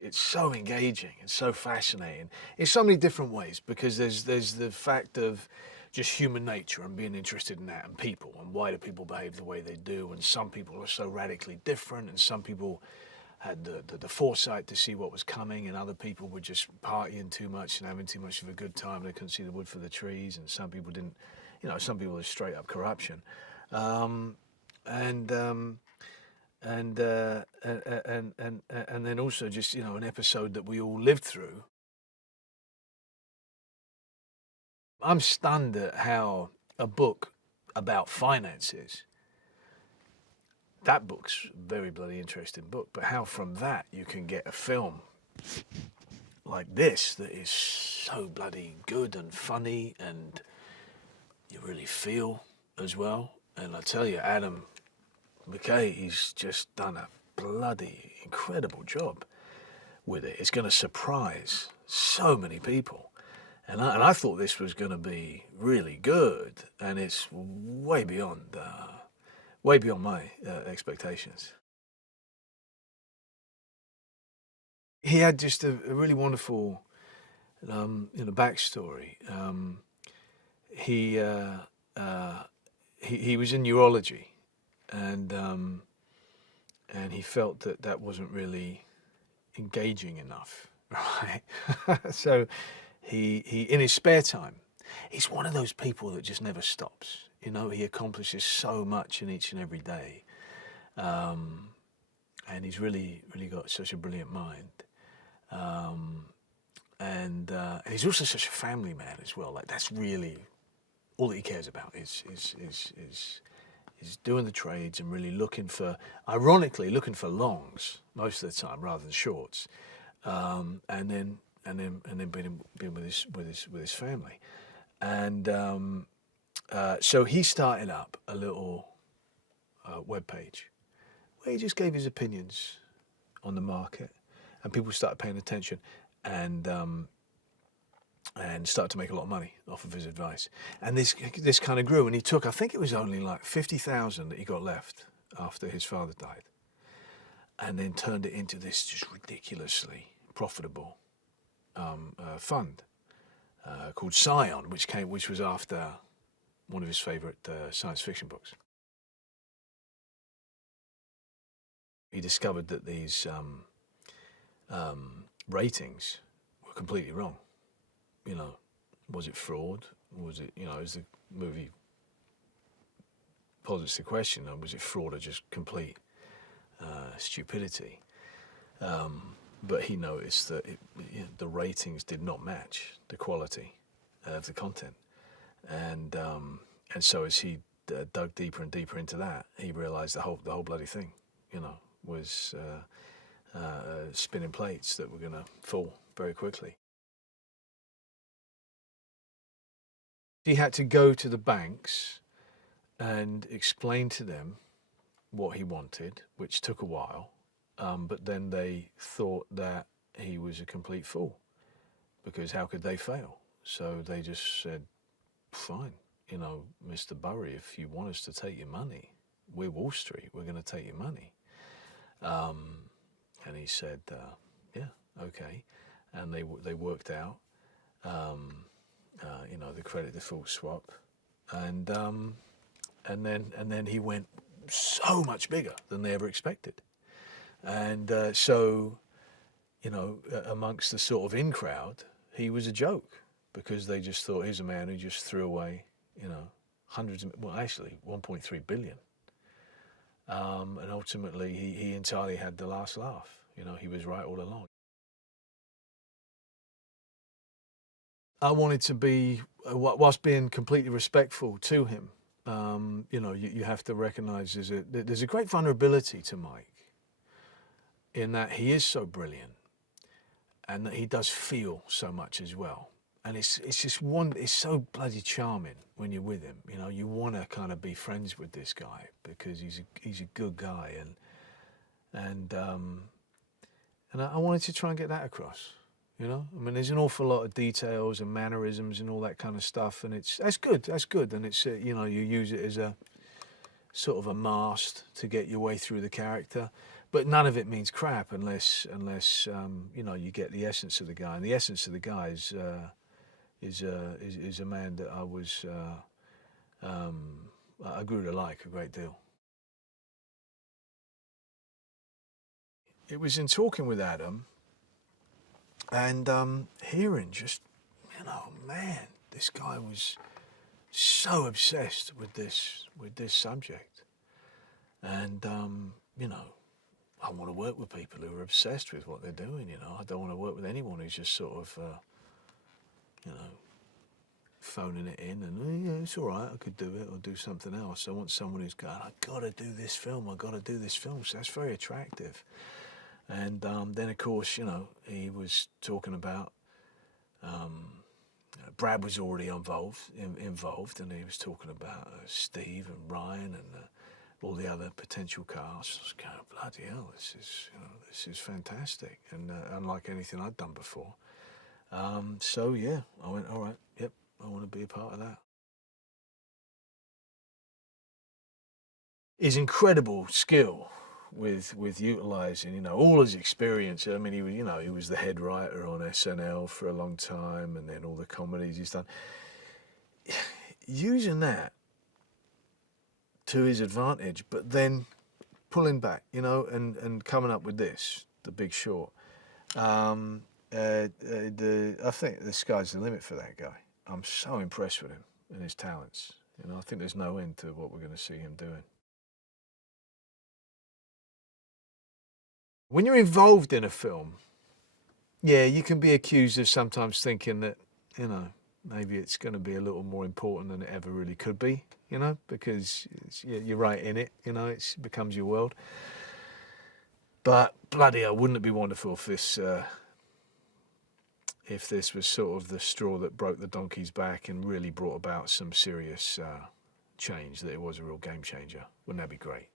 It's so engaging and so fascinating in so many different ways, because there's the fact of just human nature and being interested in that, and people, and why do people behave the way they do, and some people are so radically different, and some people had the foresight to see what was coming, and other people were just partying too much and having too much of a good time. They couldn't see the wood for the trees, and some people didn't, some people are straight up corruption. Um, and and then also just an episode that we all lived through. I'm stunned at how a book about finances, that book's a very bloody interesting book, but how from that you can get a film like this that is so bloody good and funny, and you really feel as well. And I tell you, Adam McKay, he's just done a bloody incredible job with it. It's going to surprise so many people. And I thought this was going to be really good, and it's way beyond my expectations. He had just a really wonderful backstory. He, uh, uh, he was in neurology, and he felt that that wasn't really engaging enough, right? So he in his spare time, he's one of those people that just never stops. He accomplishes so much in each and every day, and he's really got such a brilliant mind. And he's also such a family man as well. Like, that's really all that he cares about is doing the trades, and really ironically looking for longs most of the time rather than shorts, and then being with his family, and so he started up a little web page where he just gave his opinions on the market, and people started paying attention, and started to make a lot of money off of his advice. And this kind of grew, and he took, I think it was only like 50,000 that he got left after his father died, and then turned it into this just ridiculously profitable fund called Scion, which was after one of his favourite science fiction books. He discovered that these ratings were completely wrong. Was it fraud? Was it, as the movie posits the question, was it fraud or just complete stupidity? But he noticed that the ratings did not match the quality of the content, and so as he dug deeper and deeper into that, he realised the whole bloody thing, was spinning plates that were going to fall very quickly. He had to go to the banks and explain to them what he wanted, which took a while, but then they thought that he was a complete fool, because how could they fail? So they just said, fine, Mr. Burry, if you want us to take your money, we're Wall Street, we're going to take your money. And he said, yeah, okay. And they worked out, the credit default swap, and then he went so much bigger than they ever expected. And so, amongst the sort of in crowd, he was a joke, because they just thought, here's a man who just threw away, actually 1.3 billion. And ultimately, he entirely had the last laugh. He was right all along. I wanted to be, whilst being completely respectful to him, you have to recognise there's a great vulnerability to Mike, in that he is so brilliant, and that he does feel so much as well. And it's so bloody charming when you're with him. You want to kind of be friends with this guy, because he's a good guy, and I wanted to try and get that across. There's an awful lot of details and mannerisms and all that kind of stuff, and that's good, and it's you use it as a sort of a mast to get your way through the character. but none of it means crap unless you know, you get the essence of the guy, and the essence of the guy is a man that I grew to like a great deal. It was in talking with Adam and hearing just, you know, man, this guy was so obsessed with this subject, and you know, I want to work with people who are obsessed with what they're doing. You know, I don't want to work with anyone who's just sort of, you know, phoning it in and, oh, yeah, it's all right, I could do it or do something else. I want someone who's going, I got to do this film. I got to do this film. So that's very attractive. And then, of course, you know, he was talking about Brad was already involved, and he was talking about Steve and Ryan and all the other potential casts. I was going, bloody hell, this is fantastic, and unlike anything I'd done before. So yeah, I went, all right, yep, I want to be a part of that. His incredible skill with utilising, you know, all his experience. I mean, he was the head writer on SNL for a long time, and then all the comedies he's done. Using that to his advantage, but then pulling back, you know, and coming up with this, The Big Short. I think the sky's the limit for that guy. I'm so impressed with him and his talents. You know, I think there's no end to what we're going to see him doing. When you're involved in a film, yeah, you can be accused of sometimes thinking that, you know, maybe it's going to be a little more important than it ever really could be, you know, because you're right in it, you know, it becomes your world. But bloody hell, wouldn't it be wonderful if this was sort of the straw that broke the donkey's back and really brought about some serious change, that it was a real game changer? Wouldn't that be great?